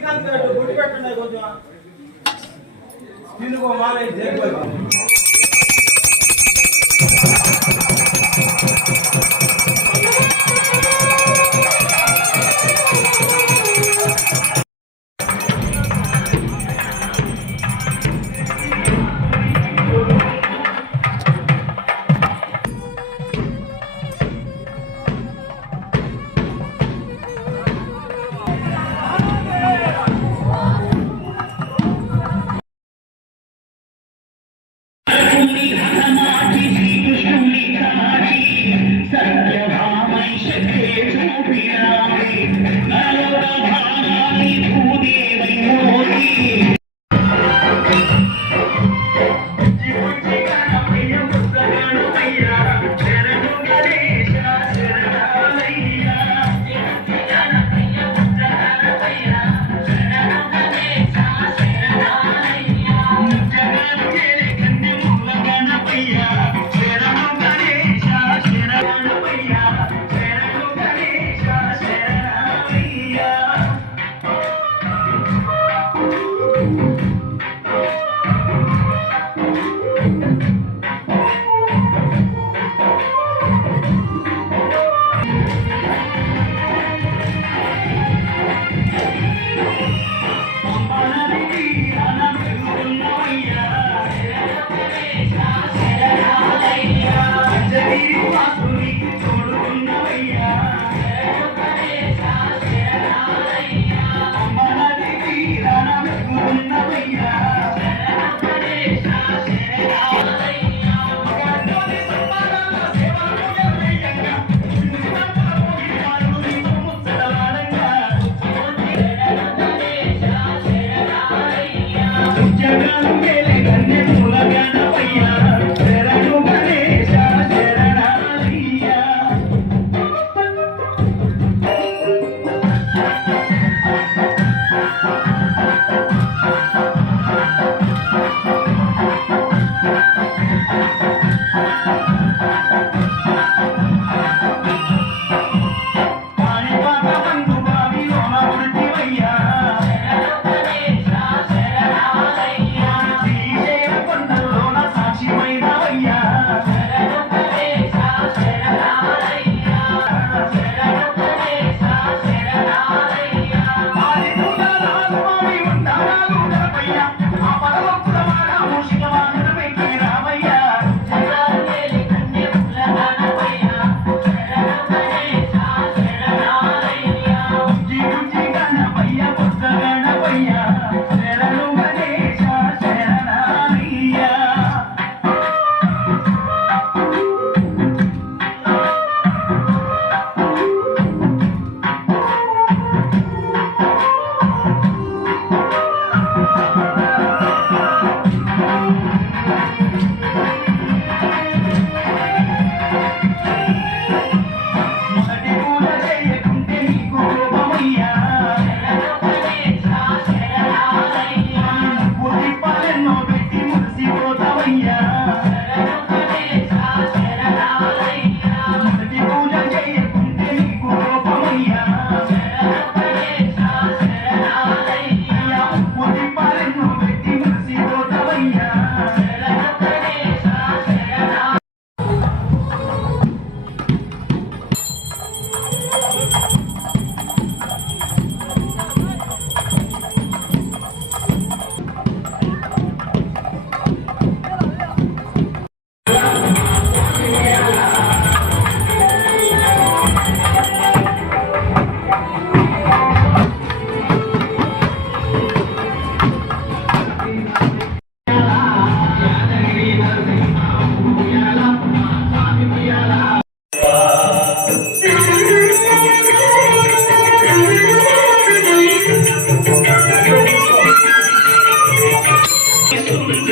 గుడ్డు పెట్టండి కొంచెం.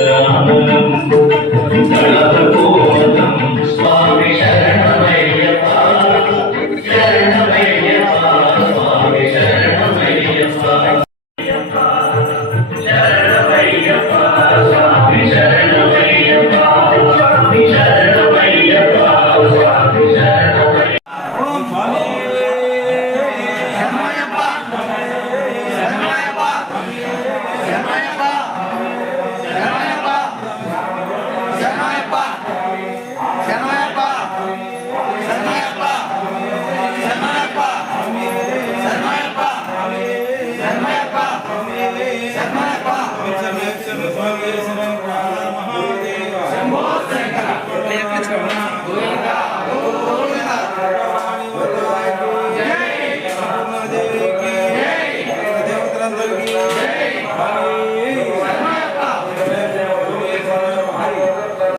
Thank you.